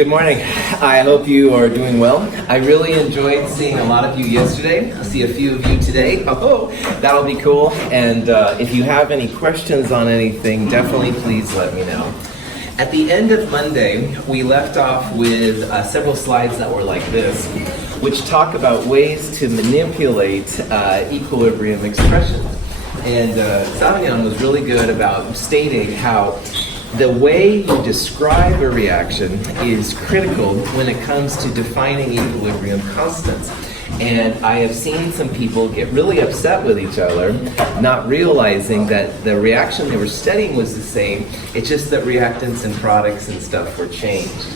Good morning. I hope you are doing well. I really enjoyed seeing a lot of you yesterday. I'll see a few of you today. Oh, that'll be cool. And if you have any questions on anything, definitely please let me know. At the end of Monday, we left off with several slides that were like this, which talk about ways to manipulate equilibrium expressions. And Savion was really good about stating how the way you describe a reaction is critical when it comes to defining equilibrium constants. And I have seen some people get really upset with each other, not realizing that the reaction they were studying was the same, it's just that reactants and products and stuff were changed.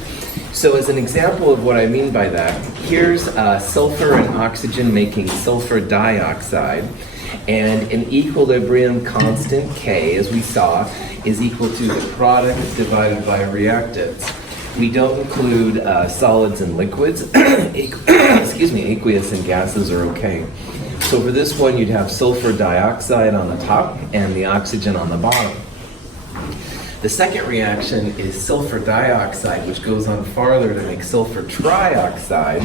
So as an example of what I mean by that, here's sulfur and oxygen making sulfur dioxide. And an equilibrium constant K, as we saw, is equal to the product divided by reactants. We don't include solids and liquids. Excuse me, aqueous and gases are okay. So for this one, you'd have sulfur dioxide on the top and the oxygen on the bottom. The second reaction is sulfur dioxide, which goes on farther to make sulfur trioxide.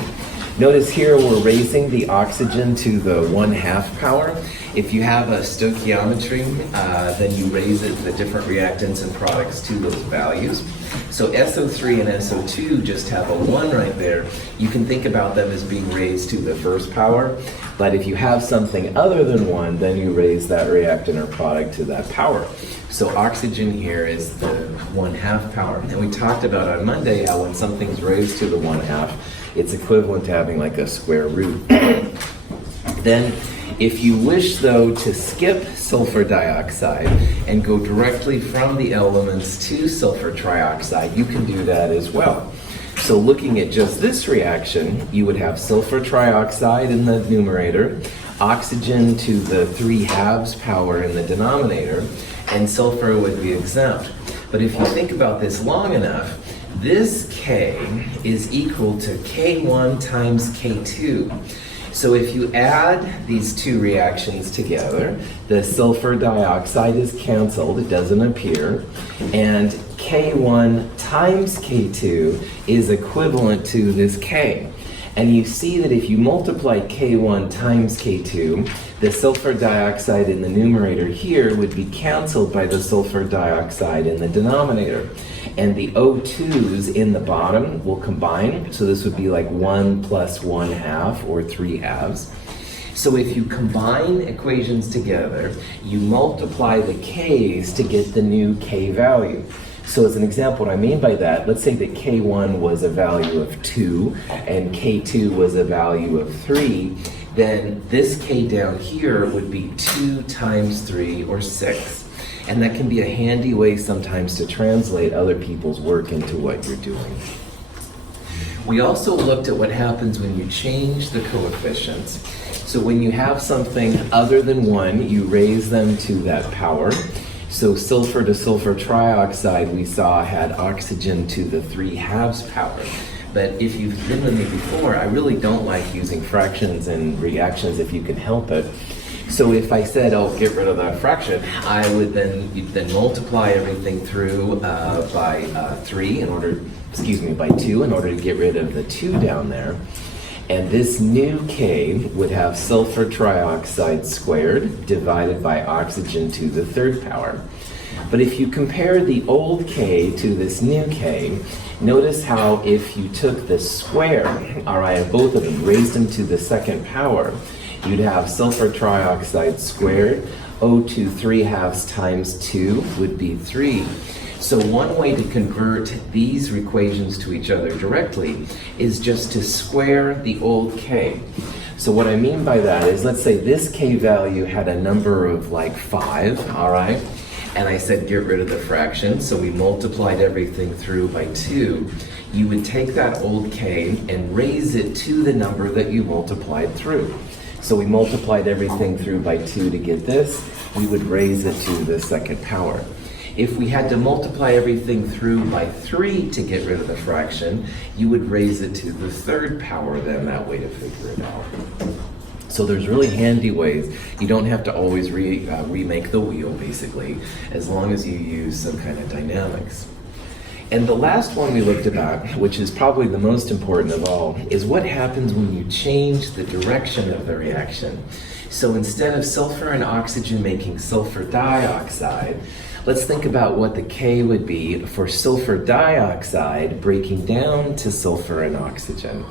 Notice here we're raising the oxygen to the 1/2 power. If you have a stoichiometry, then you raise it, the different reactants and products to those values. So SO3 and SO2 just have a 1 right there. You can think about them as being raised to the first power, but if you have something other than 1, then you raise that reactant or product to that power. So oxygen here is the 1/2 power. And we talked about on Monday how when something's raised to the 1/2, it's equivalent to having like a square root. Then, if you wish though to skip sulfur dioxide and go directly from the elements to sulfur trioxide, you can do that as well. So looking at just this reaction, you would have sulfur trioxide in the numerator, oxygen to the 3/2 power in the denominator, and sulfur would be exempt. But if you think about this long enough, this K is equal to K1 times K2. So if you add these two reactions together, the sulfur dioxide is canceled, it doesn't appear, and K1 times K2 is equivalent to this K. And you see that if you multiply K1 times K2, the sulfur dioxide in the numerator here would be canceled by the sulfur dioxide in the denominator. And the O2s in the bottom will combine, so this would be like 1 plus 1/2 or 3/2. So if you combine equations together, you multiply the K's to get the new K value. So as an example, what I mean by that, let's say that K1 was a value of 2 and K2 was a value of 3, then this K down here would be 2 times 3 or 6. And that can be a handy way sometimes to translate other people's work into what you're doing. We also looked at what happens when you change the coefficients. So when you have something other than 1, you raise them to that power. So sulfur to sulfur trioxide we saw had oxygen to the 3/2 power. But if you've been with me before, I really don't like using fractions and reactions if you can help it. So if I said, oh, get rid of that fraction, I would then multiply everything through by 2 in order to get rid of the 2 down there. And this new K would have sulfur trioxide squared divided by oxygen to the 3rd power. But if you compare the old K to this new K, notice how if you took the square, all right, of both of them, raised them to the 2nd power, you'd have sulfur trioxide squared, O2 3/2 times 2 would be 3. So one way to convert these equations to each other directly is just to square the old K. So what I mean by that is, let's say this K value had a number of like 5, all right? And I said get rid of the fraction, so we multiplied everything through by 2. You would take that old K and raise it to the number that you multiplied through. So we multiplied everything through by 2 to get this, we would raise it to the 2nd power. If we had to multiply everything through by 3 to get rid of the fraction, you would raise it to the 3rd power then that way to figure it out. So there's really handy ways. You don't have to always remake the wheel basically, as long as you use some kind of dynamics. And the last one we looked about, which is probably the most important of all, is what happens when you change the direction of the reaction. So instead of sulfur and oxygen making sulfur dioxide, let's think about what the K would be for sulfur dioxide breaking down to sulfur and oxygen.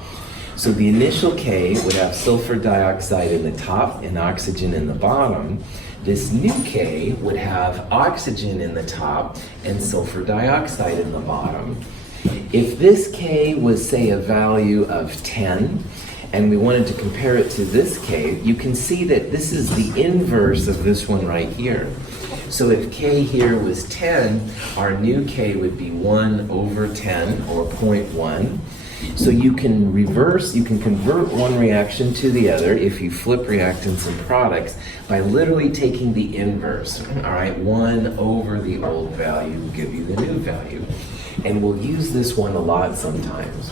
So the initial K would have sulfur dioxide in the top and oxygen in the bottom. This new K would have oxygen in the top and sulfur dioxide in the bottom. If this K was, say, a value of 10, and we wanted to compare it to this K, you can see that this is the inverse of this one right here. So if K here was 10, our new K would be 1 over 10, or 0.1. So you can convert one reaction to the other if you flip reactants and products by literally taking the inverse. All right, 1 over the old value will give you the new value. And we'll use this one a lot sometimes.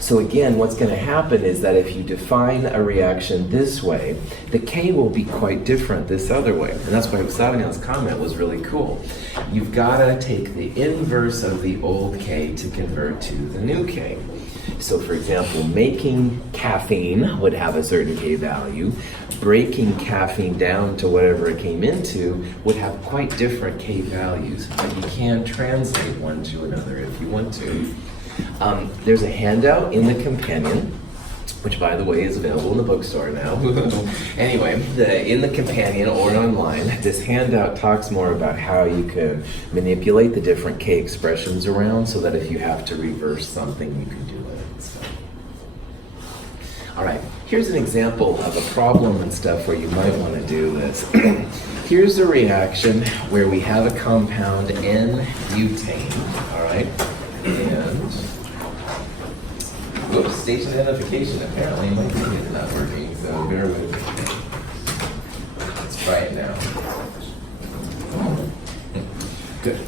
So again, what's going to happen is that if you define a reaction this way, the K will be quite different this other way. And that's why Savigny's comment was really cool. You've got to take the inverse of the old K to convert to the new K. So for example, making caffeine would have a certain K value. Breaking caffeine down to whatever it came into would have quite different K values. But you can translate one to another if you want to. There's a handout in the companion, which by the way is available in the bookstore now. Anyway, in the companion or online, this handout talks more about how you can manipulate the different K expressions around so that if you have to reverse something, you can do it. So. All right, here's an example of a problem and stuff where you might want to do this. Here's a reaction where we have a compound N-butane, all right? And, whoops, station identification. Apparently my computer's not working, so bear with me. Let's try it now. Good.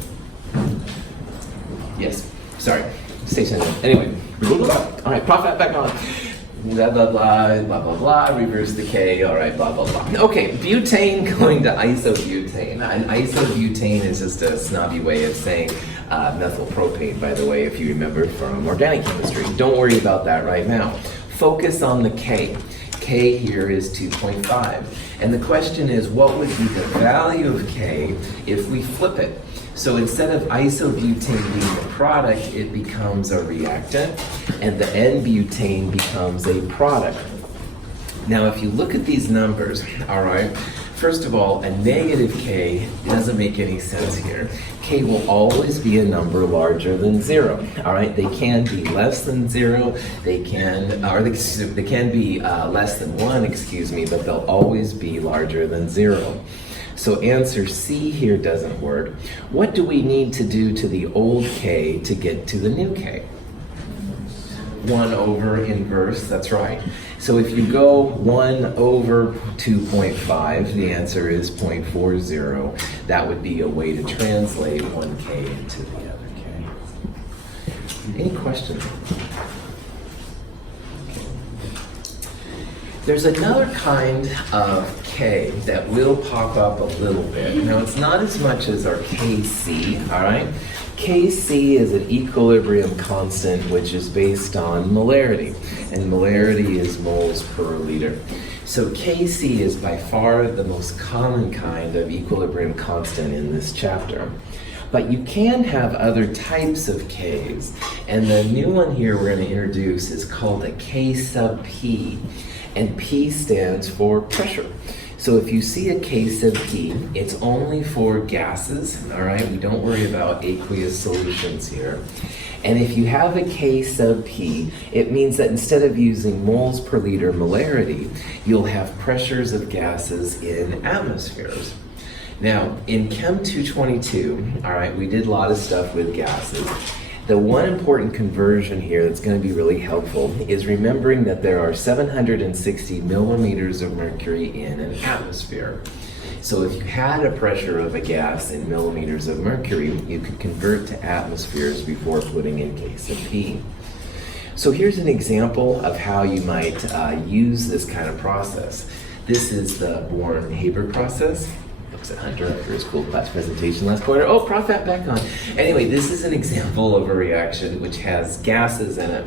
Yes, sorry. Station anyway. All right, profit back on. Blah, blah, blah, blah, blah, blah, reverse decay, all right, blah, blah, blah. Okay, butane going to isobutane. And isobutane is just a snobby way of saying methyl propane, by the way, if you remember from organic chemistry. Don't worry about that right now. Focus on the K. K here is 2.5. And the question is, what would be the value of K if we flip it? So instead of isobutane being a product, it becomes a reactant, and the N-butane becomes a product. Now, if you look at these numbers, all right, first of all, a negative K doesn't make any sense here. K will always be a number larger than 0. All right, they can be less than 0. They can be less than 1. Excuse me, but they'll always be larger than 0. So answer C here doesn't work. What do we need to do to the old K to get to the new K? 1 over inverse, that's right. So if you go 1 over 2.5, the answer is 0.40. That would be a way to translate 1K into the other K. Any questions? There's another kind of K that will pop up a little bit. Now, it's not as much as our Kc, all right? Kc is an equilibrium constant which is based on molarity, and molarity is moles per liter. So Kc is by far the most common kind of equilibrium constant in this chapter. But you can have other types of Ks, and the new one here we're going to introduce is called a K sub P. And P stands for pressure. So if you see a K sub P, it's only for gases, all right? We don't worry about aqueous solutions here. And if you have a K sub P, it means that instead of using moles per liter molarity, you'll have pressures of gases in atmospheres. Now, in Chem 222, all right, we did a lot of stuff with gases. The one important conversion here that's going to be really helpful is remembering that there are 760 millimeters of mercury in an atmosphere. So if you had a pressure of a gas in millimeters of mercury, you could convert to atmospheres before putting in K sub P. So here's an example of how you might use this kind of process. This is the Born-Haber process. Looks at Hunter after his cool class presentation last quarter. Oh, Prof. back on. Anyway, this is an example of a reaction which has gases in it.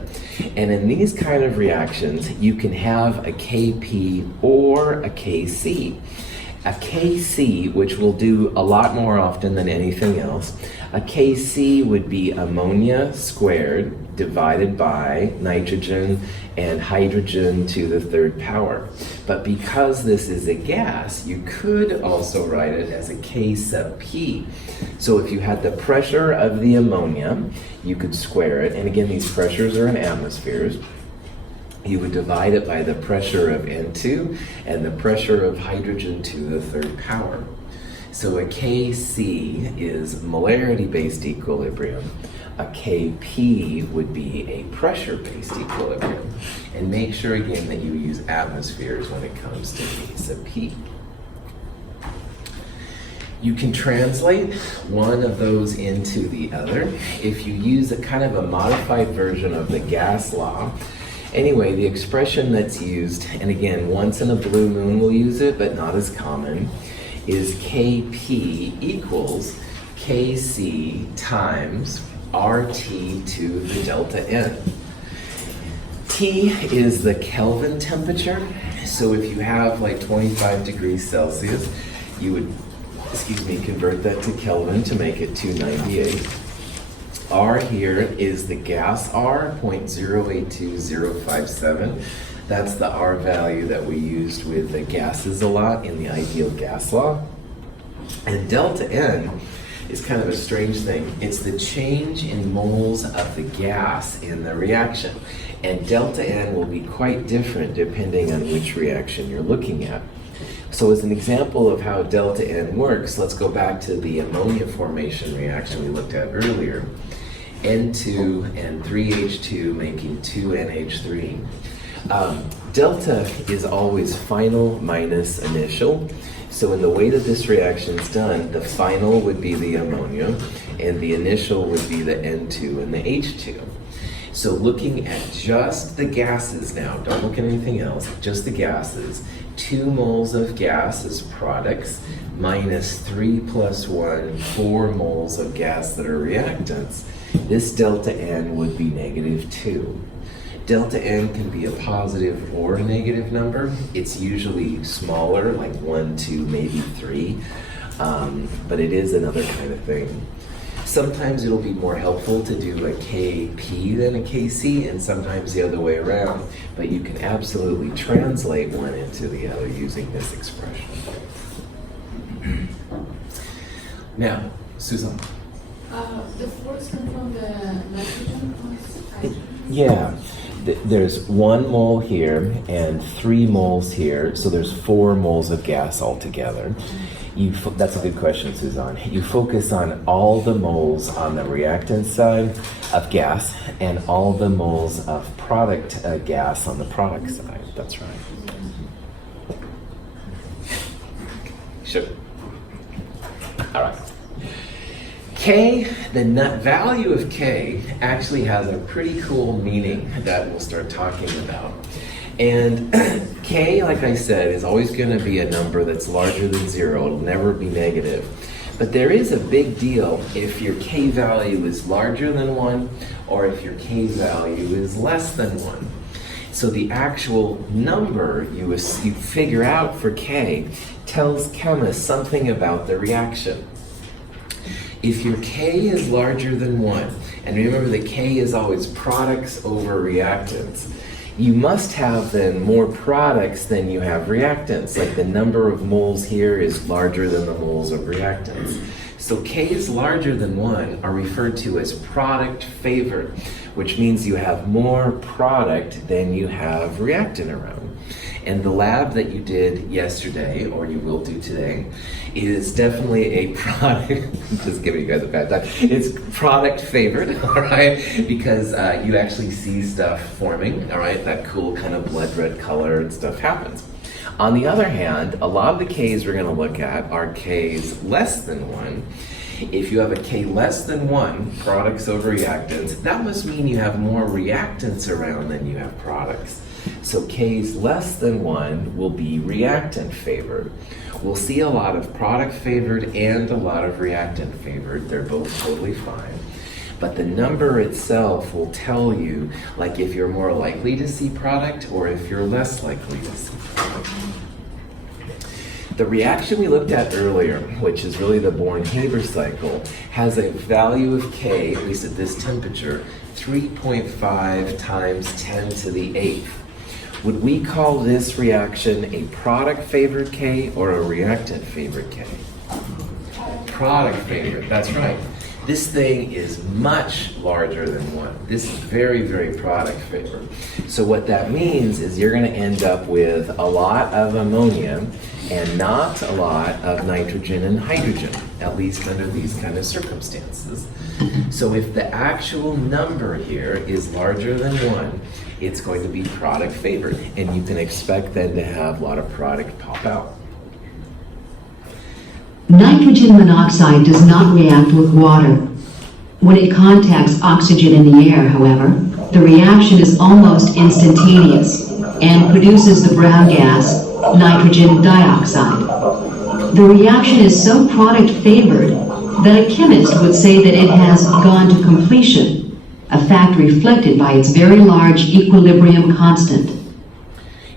And in these kind of reactions, you can have a Kp or a Kc. A Kc, which we'll do a lot more often than anything else, a Kc would be ammonia squared divided by nitrogen and hydrogen to the third power. But because this is a gas, you could also write it as a K sub P. So if you had the pressure of the ammonia, you could square it. And again, these pressures are in atmospheres. You would divide it by the pressure of N2 and the pressure of hydrogen to the third power. So a Kc is molarity-based equilibrium. A Kp would be a pressure-based equilibrium. And make sure again that you use atmospheres when it comes to K sub P. You can translate one of those into the other if you use a kind of a modified version of the gas law. Anyway, the expression that's used, and again, once in a blue moon we'll use it, but not as common, is Kp equals Kc times RT to the delta N. T is the Kelvin temperature, so if you have like 25 degrees Celsius, you would, convert that to Kelvin to make it 298. R here is the gas R, 0.082057. That's the R value that we used with the gases a lot in the ideal gas law. And delta N is kind of a strange thing. It's the change in moles of the gas in the reaction. And delta N will be quite different depending on which reaction you're looking at. So as an example of how delta N works, let's go back to the ammonia formation reaction we looked at earlier. N2 and 3H2 making 2NH3. Delta is always final minus initial. So in the way that this reaction is done, the final would be the ammonia and the initial would be the N2 and the H2. So looking at just the gases now, don't look at anything else, just the gases, 2 moles of gas as products minus 3 plus 1, 4 moles of gas that are reactants. This delta N would be -2. Delta N can be a positive or a negative number. It's usually smaller, like 1, 2, maybe 3, but it is another kind of thing. Sometimes it'll be more helpful to do a Kp than a Kc, and sometimes the other way around, but you can absolutely translate one into the other using this expression. Now, Susan. The force come from the nitrogen plus hydrogen? Yeah, there's 1 mole here and 3 moles here, so there's 4 moles of gas altogether. That's a good question, Suzanne. You focus on all the moles on the reactant side of gas and all the moles of product gas on the product side. That's right. Sure. All right. K, the value of K actually has a pretty cool meaning that we'll start talking about. And K, like I said, is always going to be a number that's larger than 0. It'll never be negative. But there is a big deal if your K value is larger than 1 or if your K value is less than 1. So the actual number you figure out for K tells chemists something about the reaction. If your K is larger than 1, and remember that K is always products over reactants, you must have then more products than you have reactants. Like the number of moles here is larger than the moles of reactants. So K is larger than 1 are referred to as product favored, which means you have more product than you have reactant around. And the lab that you did yesterday, or you will do today, is definitely a product, just giving you guys a bad time, it's product favored, all right? Because you actually see stuff forming, all right? That cool kind of blood red color and stuff happens. On the other hand, a lot of the Ks we're gonna look at are Ks less than 1. If you have a K less than 1, products over reactants, that must mean you have more reactants around than you have products. So K's less than 1 will be reactant favored. We'll see a lot of product favored and a lot of reactant favored. They're both totally fine. But the number itself will tell you, like, if you're more likely to see product or if you're less likely to see product. The reaction we looked at earlier, which is really the Born-Haber cycle, has a value of K, at least at this temperature, 3.5 times 10 to the 8th. Would we call this reaction a product favored K or a reactant favored K? Product favored, that's right. This thing is much larger than 1. This is very, very product favored. So what that means is you're going to end up with a lot of ammonia and not a lot of nitrogen and hydrogen, at least under these kind of circumstances. So if the actual number here is larger than 1, it's going to be product favored, and you can expect then to have a lot of product pop out. Nitrogen monoxide does not react with water. When it contacts oxygen in the air, however, the reaction is almost instantaneous and produces the brown gas, nitrogen dioxide. The reaction is so product favored that a chemist would say that it has gone to completion, a fact reflected by its very large equilibrium constant.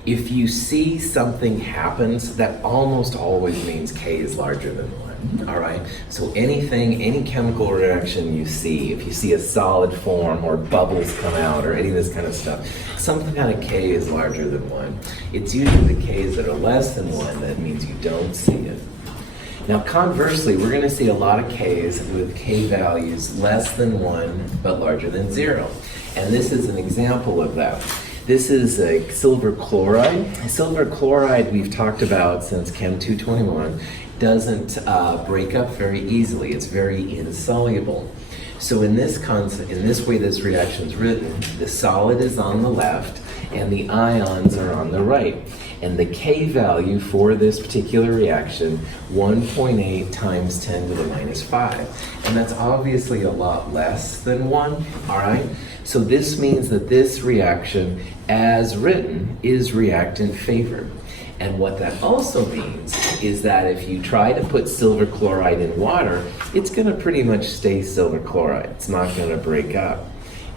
If you see something happens, that almost always means K is larger than 1, all right? So anything, any chemical reaction you see, if you see a solid form or bubbles come out or any of this kind of stuff, something kind of K is larger than 1. It's usually the K's that are less than 1 that means you don't see it. Now conversely, we're going to see a lot of K's with K values less than 1 but larger than 0. And this is an example of that. This is a silver chloride. Silver chloride we've talked about since Chem 221 doesn't break up very easily. It's very insoluble. So in this way this reaction is written, the solid is on the left and the ions are on the right. And the K value for this particular reaction, 1.8 times 10 to the minus 5. And that's obviously a lot less than 1, all right? So this means that this reaction, as written, is reactant favored. And what that also means is that if you try to put silver chloride in water, it's going to pretty much stay silver chloride. It's not going to break up.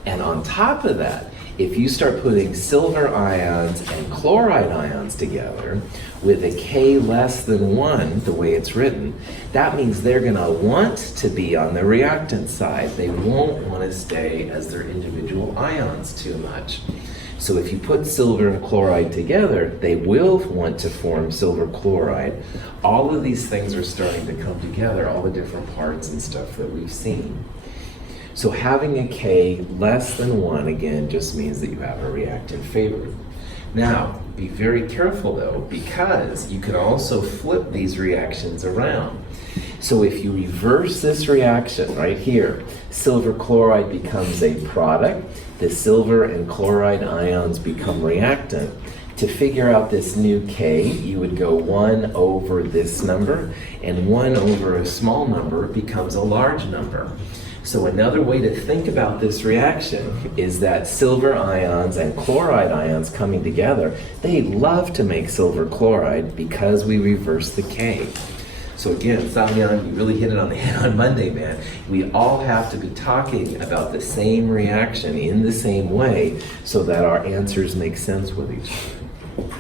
And on top of that, if you start putting silver ions and chloride ions together with a K less than 1, the way it's written, that means they're going to want to be on the reactant side. They won't want to stay as their individual ions too much. So if you put silver and chloride together, they will want to form silver chloride. All of these things are starting to come together, all the different parts and stuff that we've seen. So having a K less than 1, again, just means that you have a reactant favored. Now, be very careful though, because you can also flip these reactions around. So if you reverse this reaction right here, silver chloride becomes a product, the silver and chloride ions become reactant. To figure out this new K, you would go 1 over this number, and 1 over a small number becomes a large number. So another way to think about this reaction is that silver ions and chloride ions coming together, they love to make silver chloride because we reverse the K. So again, Samyan, you really hit it on the head on Monday, man. We all have to be talking about the same reaction in the same way so that our answers make sense with each other.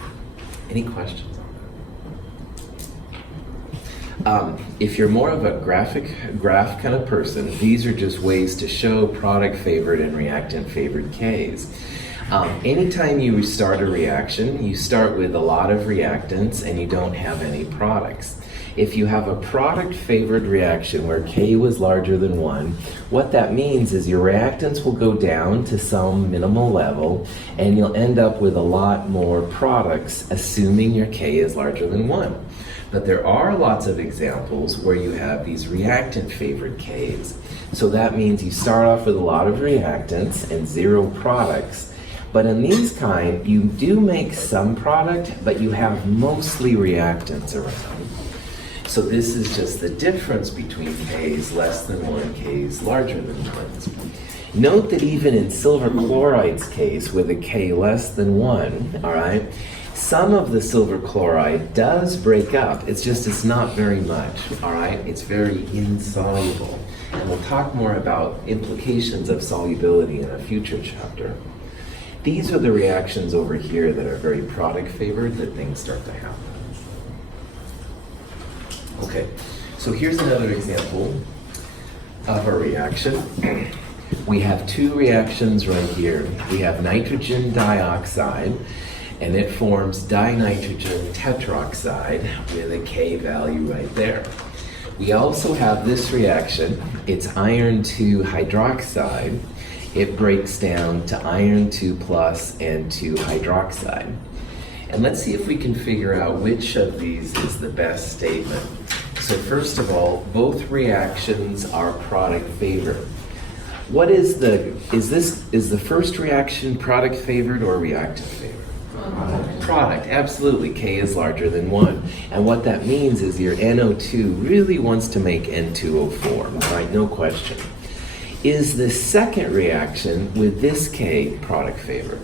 Any questions? If you're more of a graph kind of person, these are just ways to show product favored and reactant favored Ks. Anytime you start a reaction, you start with a lot of reactants and you don't have any products. If you have a product favored reaction where K was larger than 1, what that means is your reactants will go down to some minimal level and you'll end up with a lot more products, assuming your K is larger than 1. But there are lots of examples where you have these reactant favored Ks. So that means you start off with a lot of reactants and 0 products. But in these kind, you do make some product, but you have mostly reactants around. So this is just the difference between Ks less than 1, Ks larger than 1. Note that even in silver chloride's case, with a K less than 1, all right, some of the silver chloride does break up. It's not very much, all right? It's very insoluble. And we'll talk more about implications of solubility in a future chapter. These are the reactions over here that are very product favored that things start to happen. Okay, so here's another example of a reaction. We have two reactions right here. We have nitrogen dioxide, and it forms dinitrogen tetroxide with a K value right there. We also have this reaction. It's iron 2 hydroxide. It breaks down to iron 2 plus and 2 hydroxide. And let's see if we can figure out which of these is the best statement. So first of all, both reactions are product favored. Is the first reaction product favored or reactant favored? Product, absolutely. K is larger than 1. And what that means is your NO2 really wants to make N2O4, right? No question. Is the second reaction with this K product favored?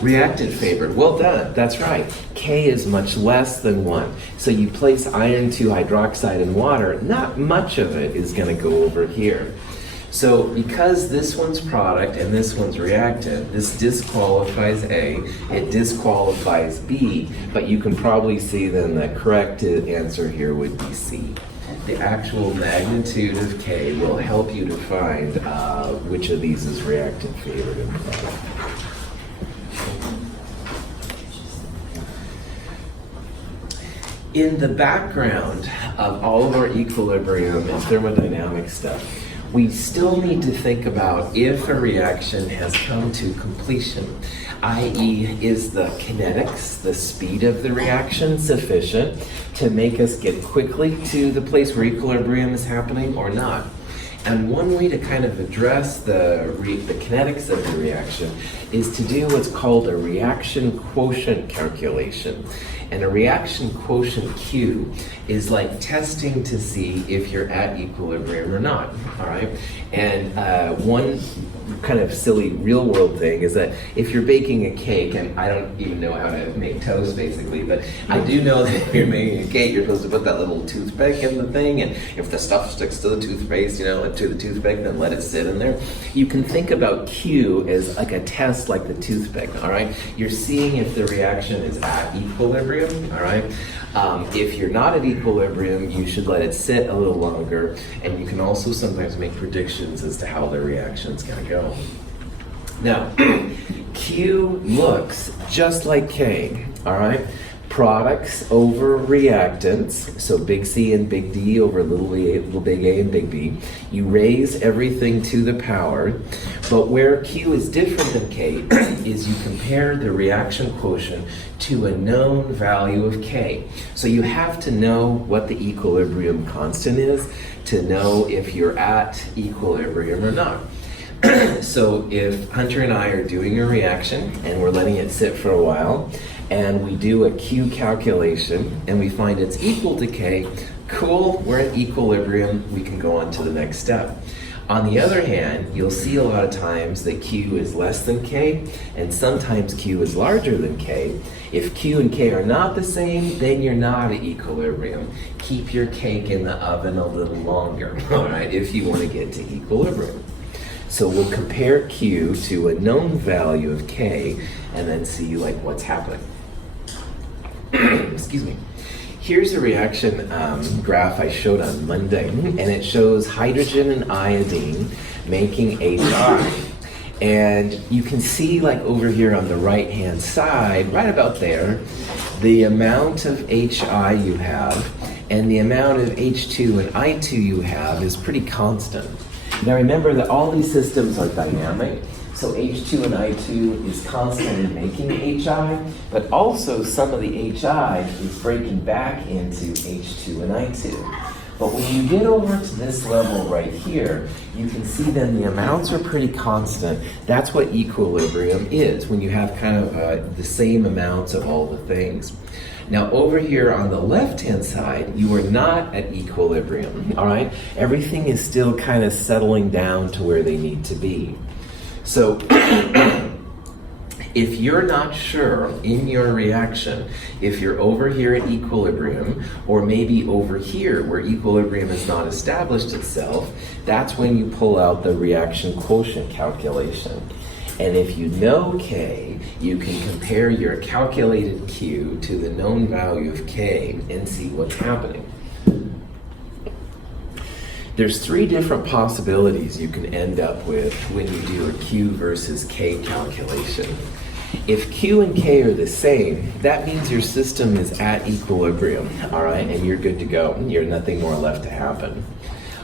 Reactant favored. Well done. That's right. K is much less than 1. So you place iron 2 hydroxide in water, not much of it is going to go over here. So because this one's product and this one's reactant, this disqualifies A, it disqualifies B, but you can probably see then the correct answer here would be C. The actual magnitude of K will help you to find which of these is reactant favored and product. In the background of all of our equilibrium and thermodynamic stuff, we still need to think about if a reaction has come to completion, i.e. is the kinetics, the speed of the reaction, sufficient to make us get quickly to the place where equilibrium is happening or not? And one way to kind of address the kinetics of the reaction is to do what's called a reaction quotient calculation. And a reaction quotient Q is like testing to see if you're at equilibrium or not, all right? And one kind of silly real world thing is that if you're baking a cake, and I don't even know how to make toast basically, but I do know that if you're making a cake, you're supposed to put that little toothpick in the thing, and if the stuff sticks to the toothpaste, to the toothpick, then let it sit in there. You can think about Q as like a test like the toothpick, all right? You're seeing if the reaction is at equilibrium, all right? If you're not at equilibrium, you should let it sit a little longer, and you can also sometimes make predictions as to how the reaction's gonna go. Now, Q looks just like K, all right? Products over reactants, so big C and big D over little big A and big B. You raise everything to the power, but where Q is different than K is you compare the reaction quotient to a known value of K. So you have to know what the equilibrium constant is to know if you're at equilibrium or not. So if Hunter and I are doing a reaction and we're letting it sit for a while, and we do a Q calculation and we find it's equal to K, cool, we're at equilibrium, we can go on to the next step. On the other hand, you'll see a lot of times that Q is less than K, and sometimes Q is larger than K. If Q and K are not the same, then you're not at equilibrium. Keep your cake in the oven a little longer, all right, if you want to get to equilibrium. So we'll compare Q to a known value of K and then see like what's happening. Excuse me. Here's a reaction graph I showed on Monday, and it shows hydrogen and iodine making HI. And you can see like over here on the right hand side, right about there, the amount of HI you have and the amount of H2 and I2 you have is pretty constant. Now remember that all these systems are dynamic, so H2 and I2 is constant in making HI, but also some of the HI is breaking back into H2 and I2. But when you get over to this level right here, you can see then the amounts are pretty constant. That's what equilibrium is, when you have kind of the same amounts of all the things. Now over here on the left-hand side, you are not at equilibrium, all right? Everything is still kind of settling down to where they need to be. So if you're not sure in your reaction, if you're over here at equilibrium, or maybe over here where equilibrium has not established itself, that's when you pull out the reaction quotient calculation. And if you know K, you can compare your calculated Q to the known value of K and see what's happening. There's three different possibilities you can end up with when you do a Q versus K calculation. If Q and K are the same, that means your system is at equilibrium, all right, and you're good to go. You're nothing more left to happen.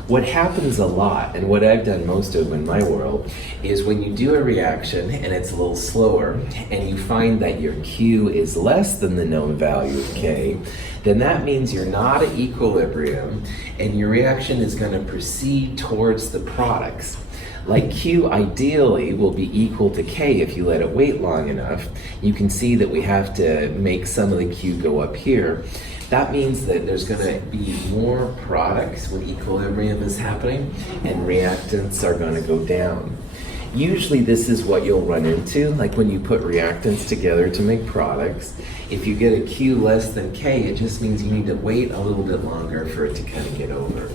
What happens a lot, and what I've done most of in my world, is when you do a reaction and it's a little slower, and you find that your Q is less than the known value of K, then that means you're not at equilibrium, and your reaction is going to proceed towards the products. Like Q ideally will be equal to K if you let it wait long enough. You can see that we have to make some of the Q go up here. That means that there's going to be more products when equilibrium is happening, and reactants are going to go down. Usually this is what you'll run into, like when you put reactants together to make products. If you get a Q less than K, it just means you need to wait a little bit longer for it to kind of get over.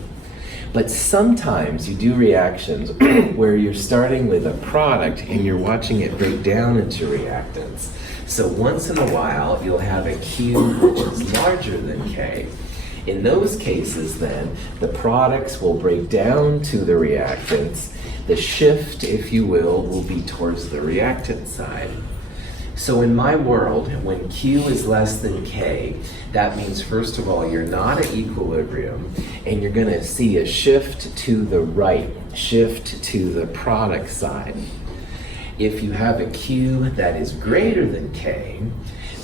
But sometimes you do reactions where you're starting with a product and you're watching it break down into reactants. So once in a while, you'll have a Q which is larger than K. In those cases then, the products will break down to the reactants. The shift, if you will be towards the reactant side. So in my world, when Q is less than K, that means first of all, you're not at equilibrium, and you're going to see a shift to the right, shift to the product side. If you have a Q that is greater than K,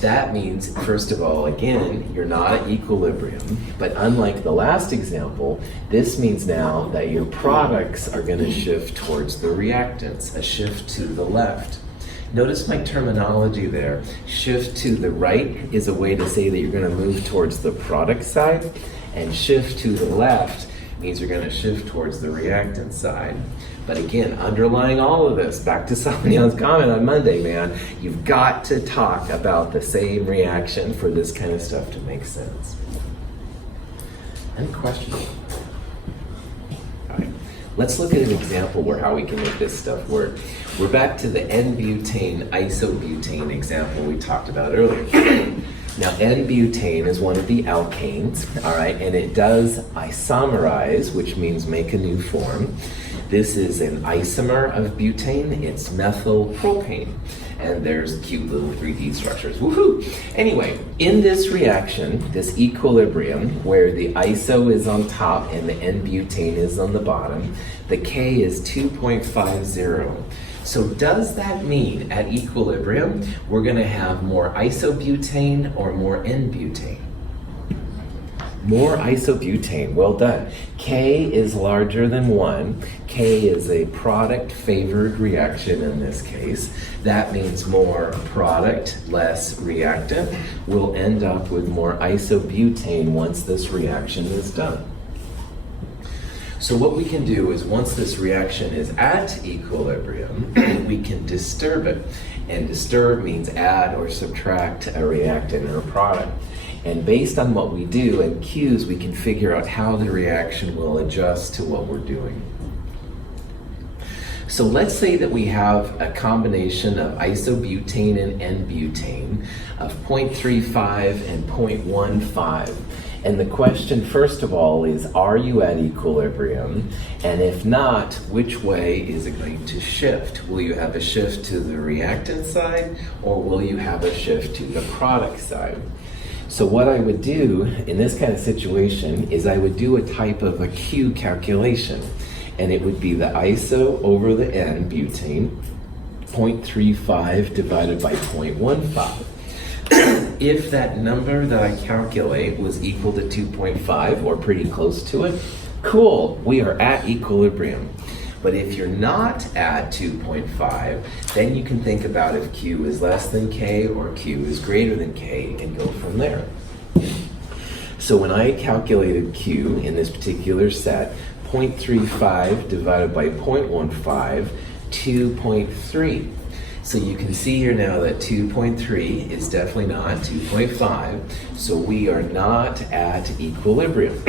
that means, first of all, again, you're not at equilibrium, but unlike the last example, this means now that your products are going to shift towards the reactants, a shift to the left. Notice my terminology there. Shift to the right is a way to say that you're going to move towards the product side, and shift to the left means you're going to shift towards the reactant side. But again, underlying all of this, back to Salmanion's comment on Monday, man, you've got to talk about the same reaction for this kind of stuff to make sense. Any questions? All right. Let's look at an example where how we can make this stuff work. We're back to the N-butane isobutane example we talked about earlier. Now, N-butane is one of the alkanes, all right, and it does isomerize, which means make a new form. This is an isomer of butane. It's methylpropane. And there's cute little 3D structures. Woohoo! Anyway, in this reaction, this equilibrium, where the iso is on top and the N-butane is on the bottom, the K is 2.50. So does that mean at equilibrium, we're going to have more isobutane or more N-butane? More isobutane, well done. K is larger than 1. K is a product-favored reaction in this case. That means more product, less reactant. We'll end up with more isobutane once this reaction is done. So what we can do is once this reaction is at equilibrium, we can disturb it. And disturb means add or subtract a reactant or a product. And based on what we do in Q's, we can figure out how the reaction will adjust to what we're doing. So let's say that we have a combination of isobutane and N-butane of 0.35 and 0.15. And the question, first of all, is are you at equilibrium? And if not, which way is it going to shift? Will you have a shift to the reactant side, or will you have a shift to the product side? So what I would do in this kind of situation is I would do a type of a Q calculation, and it would be the iso over the N-butane, 0.35 divided by 0.15. If that number that I calculate was equal to 2.5 or pretty close to it, cool, we are at equilibrium. But if you're not at 2.5, then you can think about if Q is less than K or Q is greater than K and go from there. So when I calculated Q in this particular set, 0.35 divided by 0.15, 2.3. So you can see here now that 2.3 is definitely not 2.5, so we are not at equilibrium.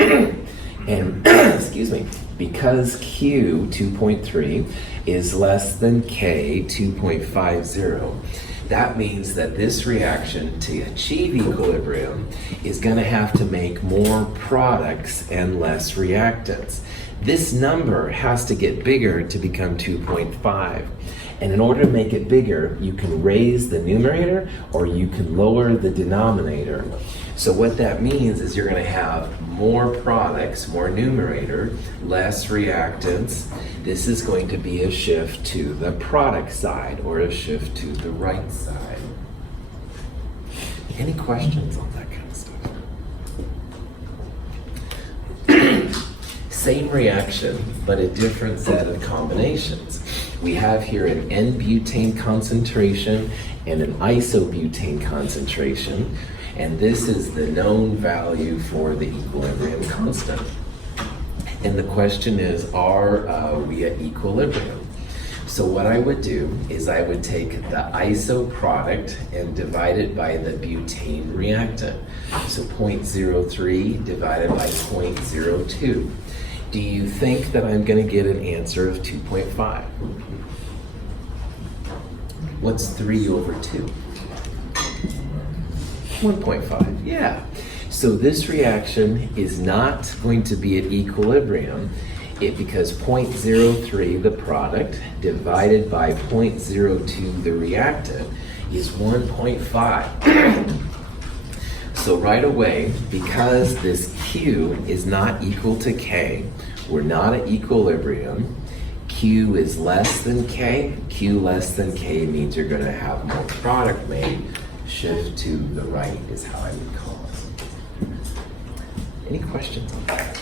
And, excuse me, because Q, 2.3, is less than K, 2.50, that means that this reaction, to achieve equilibrium, is going to have to make more products and less reactants. This number has to get bigger to become 2.5. And in order to make it bigger, you can raise the numerator or you can lower the denominator. So what that means is you're going to have more products, more numerator, less reactants. This is going to be a shift to the product side or a shift to the right side. Any questions on that kind of stuff? Same reaction, but a different set of combinations. We have here an N-butane concentration and an isobutane concentration, and this is the known value for the equilibrium constant. And the question is, are we at equilibrium? So what I would do is I would take the iso product and divide it by the butane reactant. So 0.03 divided by 0.02. Do you think that I'm going to get an answer of 2.5? What's 3 over 2? 1.5, yeah. So this reaction is not going to be at equilibrium because 0.03, the product, divided by 0.02, the reactant, is 1.5. So right away, because this Q is not equal to K, we're not at equilibrium. Q is less than K. Q less than K means you're going to have more product made. Shift to the right is how I would call it. Any questions on that?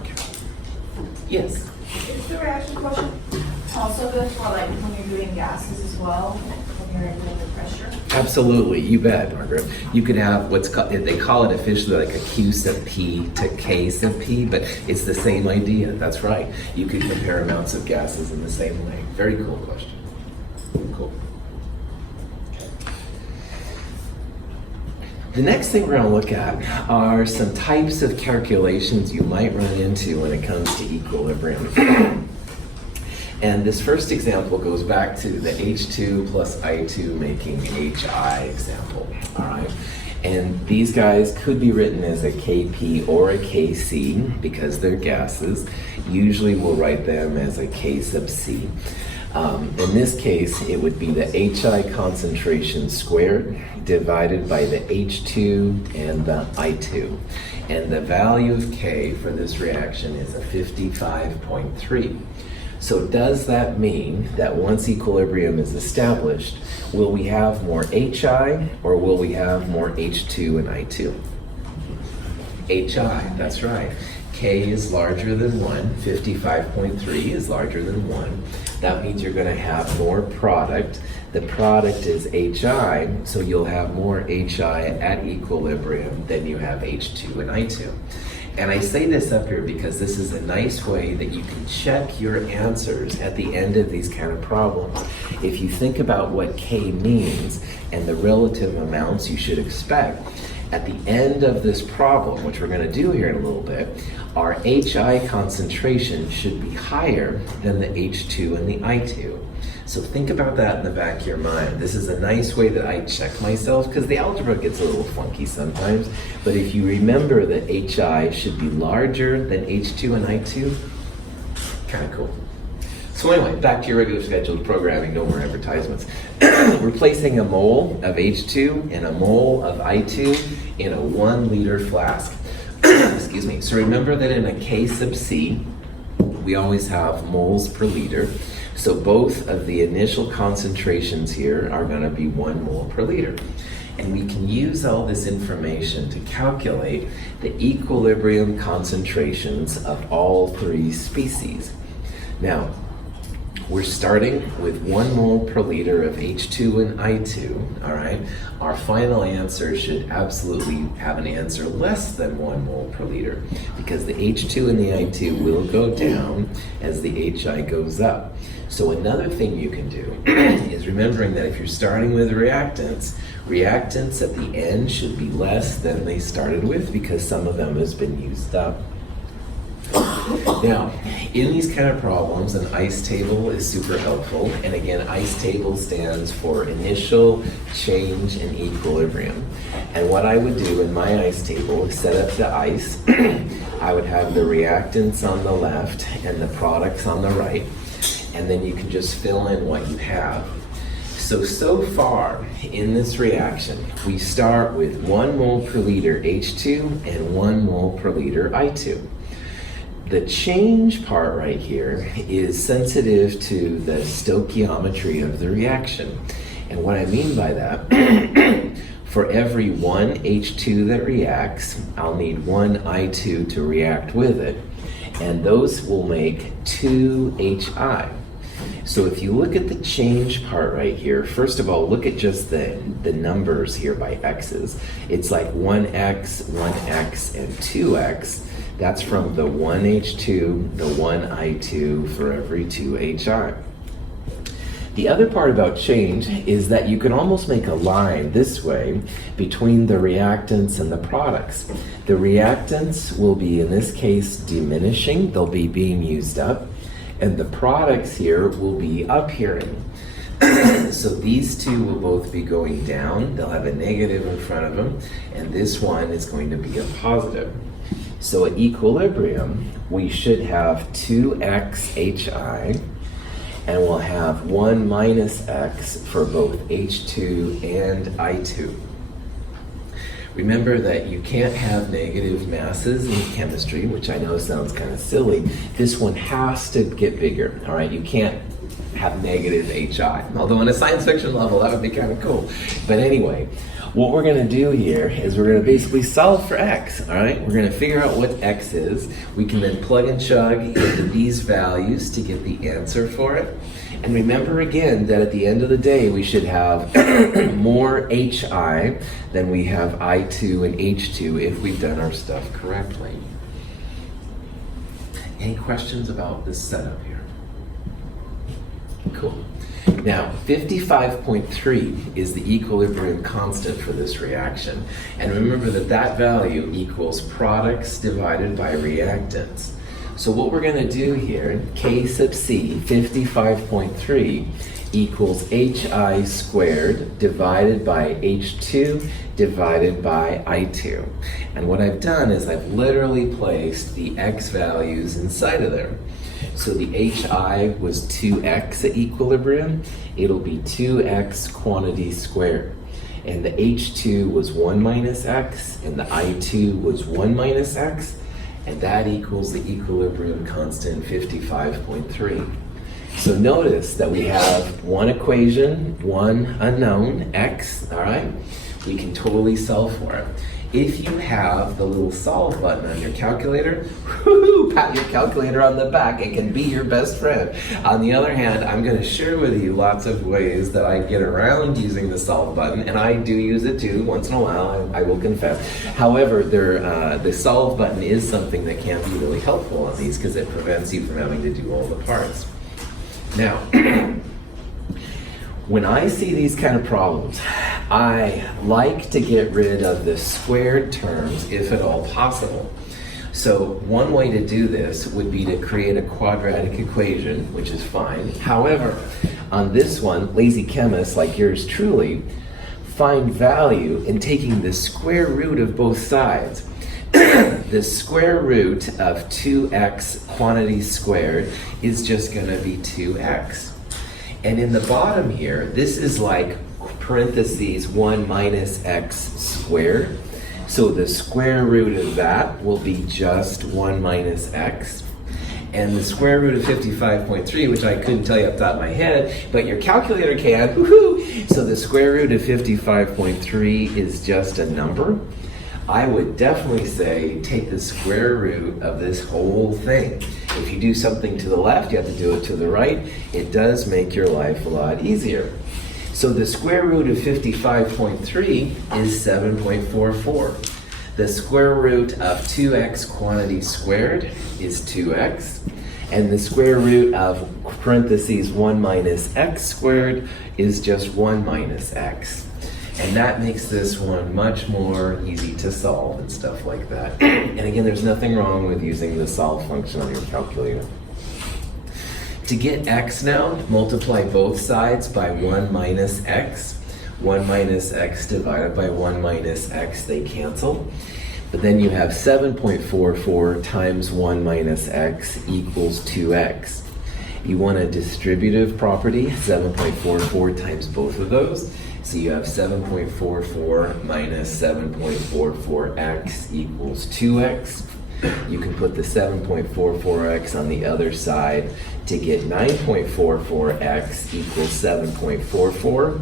Okay. Yes? Is the reaction quotient also good for like when you're doing gases as well, when you're doing the pressure? Absolutely, you bet, Margaret. You could have what's called, they call it officially like a Q sub P to K sub P, but it's the same idea. That's right. You could compare amounts of gases in the same way. Very cool question. Cool. The next thing we're going to look at are some types of calculations you might run into when it comes to equilibrium. And this first example goes back to the H2 plus I2 making HI example, all right? And these guys could be written as a KP or a KC because they're gases. Usually we'll write them as a K sub C. In this case, it would be the HI concentration squared divided by the H2 and the I2. And the value of K for this reaction is a 55.3. So does that mean that once equilibrium is established, will we have more HI or will we have more H2 and I2? HI, that's right. K is larger than 1, 55.3 is larger than 1. That means you're going to have more product. The product is HI, so you'll have more HI at equilibrium than you have H2 and I2. And I say this up here because this is a nice way that you can check your answers at the end of these kind of problems. If you think about what K means and the relative amounts you should expect, at the end of this problem, which we're going to do here in a little bit, our HI concentration should be higher than the H2 and the I2. So think about that in the back of your mind. This is a nice way that I check myself because the algebra gets a little funky sometimes. But if you remember that HI should be larger than H2 and I2, kind of cool. So anyway, back to your regular scheduled programming, no more advertisements. Replacing a mole of H2 and a mole of I2 in a 1 liter flask. Excuse me. So remember that in a K sub C, we always have moles per liter. So both of the initial concentrations here are going to be 1 mole per liter. And we can use all this information to calculate the equilibrium concentrations of all 3 species. Now, we're starting with 1 mole per liter of H2 and I2, all right? Our final answer should absolutely have an answer less than 1 mole per liter because the H2 and the I2 will go down as the HI goes up. So another thing you can do is remembering that if you're starting with reactants at the end should be less than they started with because some of them has been used up. Now, in these kind of problems, an ICE table is super helpful. And again, ICE table stands for initial, change, and equilibrium. And what I would do in my ICE table is set up the ICE. I would have the reactants on the left and the products on the right. And then you can just fill in what you have. So far in this reaction, we start with 1 mole per liter H2 and 1 mole per liter I2. The change part right here is sensitive to the stoichiometry of the reaction. And what I mean by that, for every 1 H2 that reacts, I'll need 1 I2 to react with it. And those will make 2 HI. So if you look at the change part right here, first of all, look at just the numbers here by x's. It's like 1x, 1x, and 2x. That's from the 1H2, the 1I2 for every 2HI. The other part about change is that you can almost make a line this way between the reactants and the products. The reactants will be, in this case, diminishing. They'll be being used up. And the products here will be appearing. So these two will both be going down. They'll have a negative in front of them. And this one is going to be a positive. So at equilibrium, we should have 2x HI, and we'll have 1 minus x for both H2 and I2. Remember that you can't have negative masses in chemistry, which I know sounds kind of silly. This one has to get bigger, all right? You can't have negative HI. Although on a science fiction level, that would be kind of cool. But anyway, what we're going to do here is we're going to basically solve for x, all right? We're going to figure out what x is. We can then plug and chug into these values to get the answer for it. And remember again that at the end of the day, we should have more HI than we have I2 and H2 if we've done our stuff correctly. Any questions about this setup here? Cool. Now, 55.3 is the equilibrium constant for this reaction. And remember that that value equals products divided by reactants. So what we're going to do here, K sub C, 55.3, equals HI squared divided by H2 divided by I2. And what I've done is I've literally placed the X values inside of there. So the HI was 2x at equilibrium. It'll be 2x quantity squared. And the H2 was 1 minus x, and the I2 was 1 minus x, and that equals the equilibrium constant 55.3. So notice that we have one equation, one unknown, x, all right? We can totally solve for it. If you have the little solve button on your calculator, woohoo, pat your calculator on the back. It can be your best friend. On the other hand, I'm going to share with you lots of ways that I get around using the solve button, and I do use it too once in a while, I will confess. However, the solve button is something that can be really helpful on these because it prevents you from having to do all the parts. Now, when I see these kind of problems, I like to get rid of the squared terms if at all possible. So one way to do this would be to create a quadratic equation, which is fine. However, on this one, lazy chemists like yours truly find value in taking the square root of both sides. The square root of 2x quantity squared is just going to be 2x. And in the bottom here, this is like parentheses 1 minus x squared. So the square root of that will be just 1 minus x. and the square root of 55.3, which I couldn't tell you off the top of my head, but your calculator can, woohoo! So the square root of 55.3 is just a number. I would definitely say take the square root of this whole thing. If you do something to the left, you have to do it to the right. It does make your life a lot easier. So the square root of 55.3 is 7.44. The square root of 2x quantity squared is 2x. And the square root of parentheses 1 minus x squared is just 1 minus x. And that makes this one much more easy to solve and stuff like that. And again, there's nothing wrong with using the solve function on your calculator. To get x now, multiply both sides by 1 minus x. 1 minus x divided by 1 minus x, they cancel. But then you have 7.44 times 1 minus x equals 2x. You want a distributive property, 7.44 times both of those. So you have 7.44 minus 7.44x equals 2x. You can put the 7.44x on the other side to get 9.44x equals 7.44.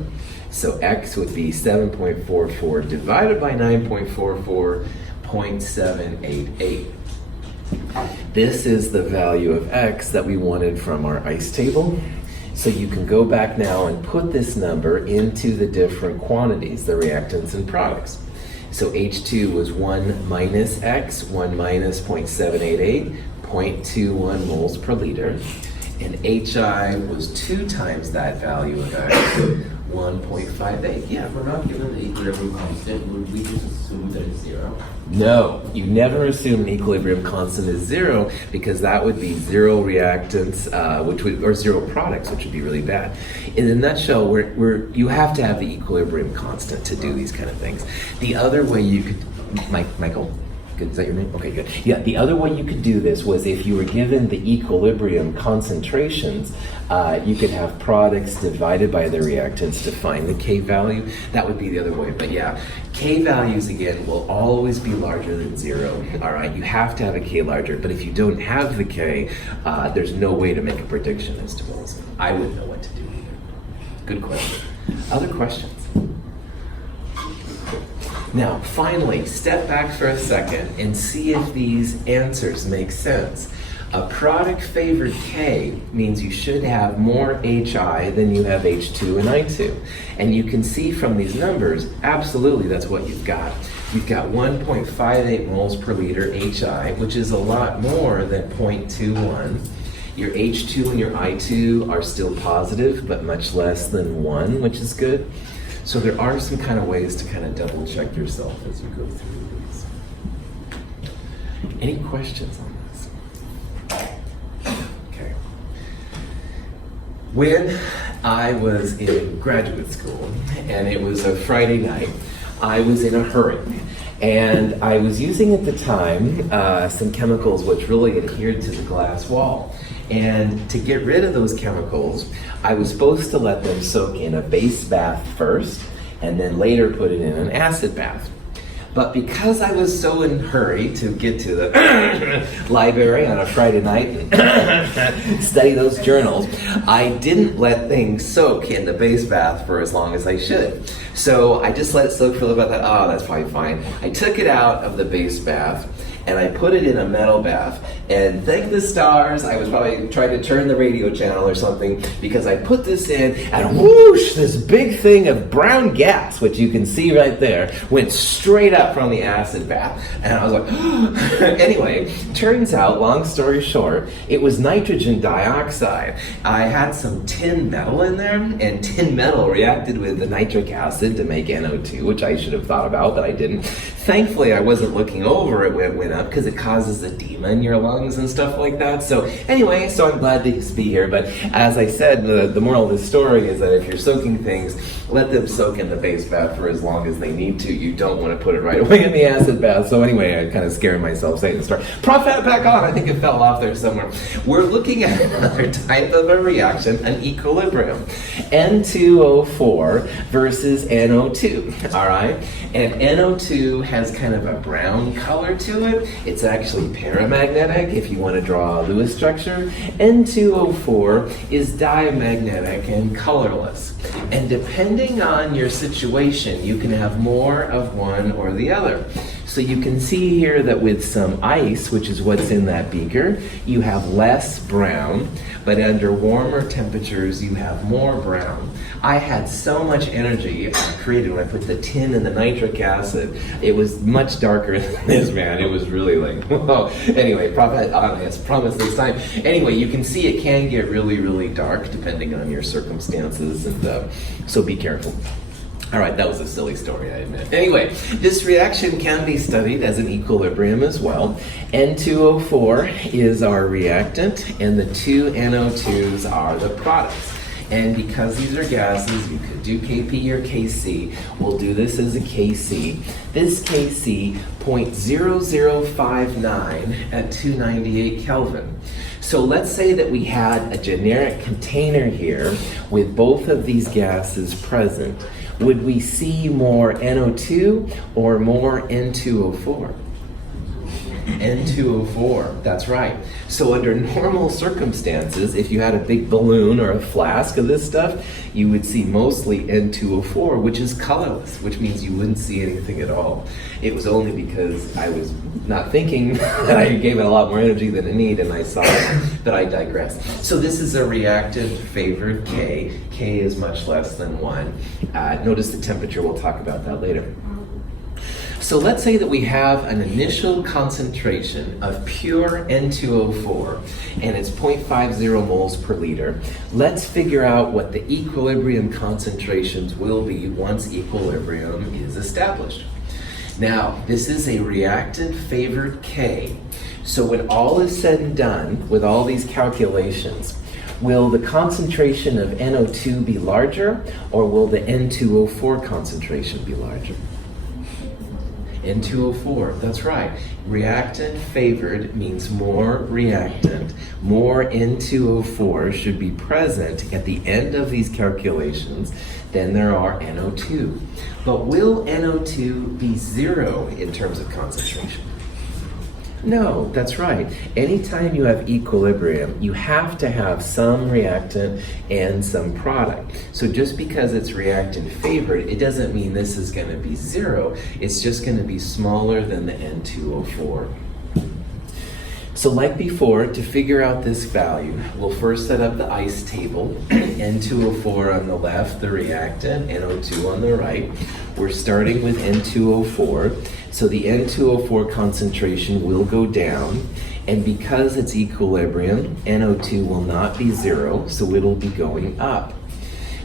So x would be 7.44 divided by 9.44, 0.788. This is the value of x that we wanted from our ICE table. So you can go back now and put this number into the different quantities, the reactants and products. So H2 was 1 minus x, 1 minus 0.788, 0.21 moles per liter. And HI was 2 times that value of x, 1.58. Yeah. If we're not given the equilibrium constant, would we just assume that it's 0? No, you never assume an equilibrium constant is 0, because that would be 0 reactants, or 0 products, which would be really bad. In a nutshell, you have to have the equilibrium constant to do these kind of things. The other way you could, Michael. Good. Is that your name? Okay, good. Yeah, the other way you could do this was if you were given the equilibrium concentrations, you could have products divided by the reactants to find the K value. That would be the other way. But yeah, K values, again, will always be larger than 0. All right, you have to have a K larger. But if you don't have the K, there's no way to make a prediction as to what. I wouldn't know what to do either. Good question. Other questions? Now, finally, step back for a second and see if these answers make sense. A product favored K means you should have more HI than you have H2 and I2. And you can see from these numbers, absolutely that's what you've got. You've got 1.58 moles per liter HI, which is a lot more than 0.21. Your H2 and your I2 are still positive, but much less than 1, which is good. So there are some kind of ways to kind of double check yourself as you go through these. Any questions on this? Okay. When I was in graduate school, and it was a Friday night, I was in a hurry. And I was using at the time some chemicals which really adhered to the glass wall. And to get rid of those chemicals, I was supposed to let them soak in a base bath first, and then later put it in an acid bath. But because I was so in a hurry to get to the library on a Friday night and study those journals, I didn't let things soak in the base bath for as long as I should. So I just let it soak for a little bit. Oh, that's probably fine. I took it out of the base bath and I put it in a metal bath. And thank the stars, I was probably trying to turn the radio channel or something, because I put this in and whoosh, this big thing of brown gas, which you can see right there, went straight up from the acid bath. And I was like, anyway, turns out, long story short, it was nitrogen dioxide. I had some tin metal in there, and tin metal reacted with the nitric acid to make NO2, which I should have thought about, but I didn't. Thankfully, I wasn't looking over it when it went up, because it causes edema in your lungs and stuff like that. So anyway, so I'm glad to be here. But as I said, the moral of this story is that if you're soaking things, let them soak in the base bath for as long as they need to. You don't want to put it right away in the acid bath. So anyway, I kind of scared myself saying the story. Prop that back on. I think it fell off there somewhere. We're looking at another type of a reaction, an equilibrium. N2O4 versus NO2, all right? And NO2 has kind of a brown color to it. It's actually paramagnetic if you want to draw a Lewis structure. N2O4 is diamagnetic and colorless. And depending on your situation, you can have more of one or the other. So you can see here that with some ice, which is what's in that beaker, you have less brown, but under warmer temperatures, you have more brown. I had so much energy created when I put the tin and the nitric acid. It was much darker than this, man. It was really like, whoa. Anyway, promise this time. Anyway, you can see it can get really, really dark depending on your circumstances, and so be careful. All right, that was a silly story, I admit. Anyway, this reaction can be studied as an equilibrium as well. N2O4 is our reactant, and the two NO2s are the products. And because these are gases, you could do Kp or Kc. We'll do this as a Kc. This Kc, 0.0059 at 298 Kelvin. So let's say that we had a generic container here with both of these gases present. Would we see more NO2 or more N2O4? N2O4, that's right. So under normal circumstances, if you had a big balloon or a flask of this stuff, you would see mostly N2O4, which is colorless, which means you wouldn't see anything at all. It was only because I was not thinking that I gave it a lot more energy than it needed, and I saw that I digressed. So this is a reactant favored K. K is much less than 1. Notice the temperature, we'll talk about that later. So let's say that we have an initial concentration of pure N2O4 and it's 0.50 moles per liter. Let's figure out what the equilibrium concentrations will be once equilibrium is established. Now, this is a reactant favored K. So when all is said and done with all these calculations, will the concentration of NO2 be larger or will the N2O4 concentration be larger? N2O4, that's right. Reactant favored means more reactant. More N2O4 should be present at the end of these calculations than there are NO2. But will NO2 be 0 in terms of concentration? No, that's right. Anytime you have equilibrium, you have to have some reactant and some product. So just because it's reactant favored, it doesn't mean this is going to be 0. It's just going to be smaller than the N2O4. So like before, to figure out this value, we'll first set up the ice table. N2O4 on the left, the reactant, NO2 on the right. We're starting with N2O4. So the N2O4 concentration will go down, and because it's equilibrium, NO2 will not be 0, so it'll be going up.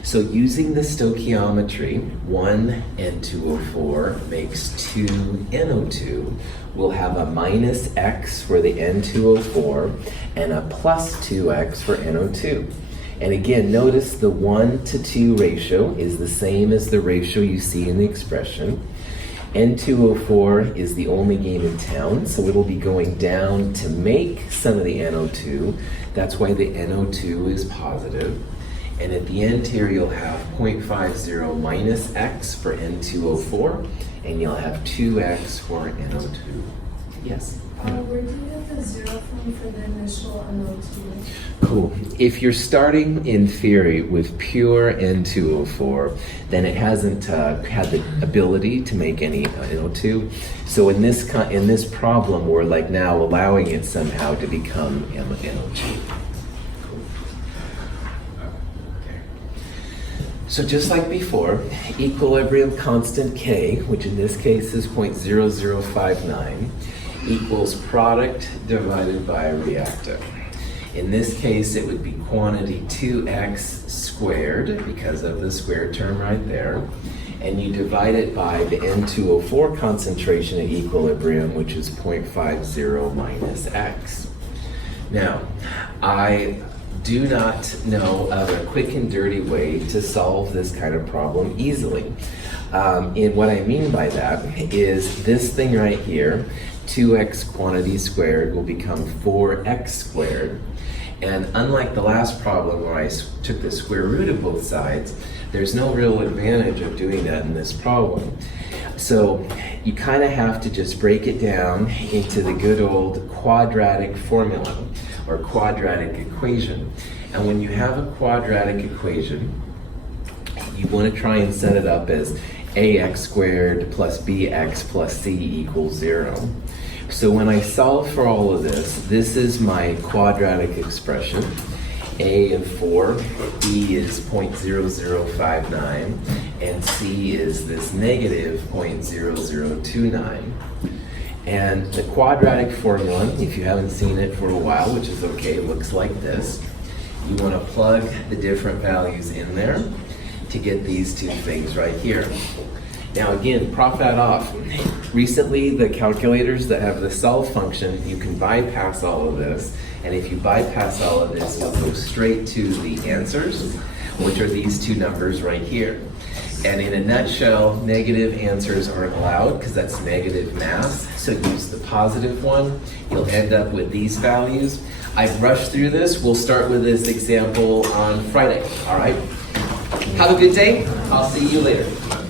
So using the stoichiometry, 1 N2O4 makes 2 NO2. We'll have a minus X for the N2O4 and a plus 2X for NO2. And again, notice the 1 to 2 ratio is the same as the ratio you see in the expression. N2O4 is the only game in town, so it'll be going down to make some of the NO2. That's why the NO2 is positive. And at the end here, you'll have 0.50 minus X for N2O4, and you'll have 2X for NO2. Yes? Where do you get the 0 from for the initial NO2? Cool. If you're starting in theory with pure N2O4, then it hasn't had the ability to make any NO2. So in this problem, we're like now allowing it somehow to become NO2. So just like before, equilibrium constant K, which in this case is 0.0059, equals product divided by reactant. In this case, it would be quantity 2x squared, because of the square term right there, and you divide it by the N2O4 concentration at equilibrium, which is 0.50 minus x. Now, I do not know of a quick and dirty way to solve this kind of problem easily. And what I mean by that is this thing right here, 2x quantity squared will become 4x squared. And unlike the last problem where I took the square root of both sides, There's no real advantage of doing that in this problem. So you kind of have to just break it down into the good old quadratic formula or quadratic equation. And when you have a quadratic equation, you want to try and set it up as ax squared plus bx plus c equals 0. So when I solve for all of this, this is my quadratic expression. A of 4, B is 0.0059, and C is this negative 0.0029. And the quadratic formula, if you haven't seen it for a while, which is okay, looks like this. You want to plug the different values in there to get these two things right here. Now again, prop that off. Recently, the calculators that have the solve function, you can bypass all of this. And if you bypass all of this, you'll go straight to the answers, which are these two numbers right here. And in a nutshell, negative answers aren't allowed because that's negative mass. So use the positive one. You'll end up with these values. I've rushed through this. We'll start with this example on Friday. All right? Have a good day. I'll see you later.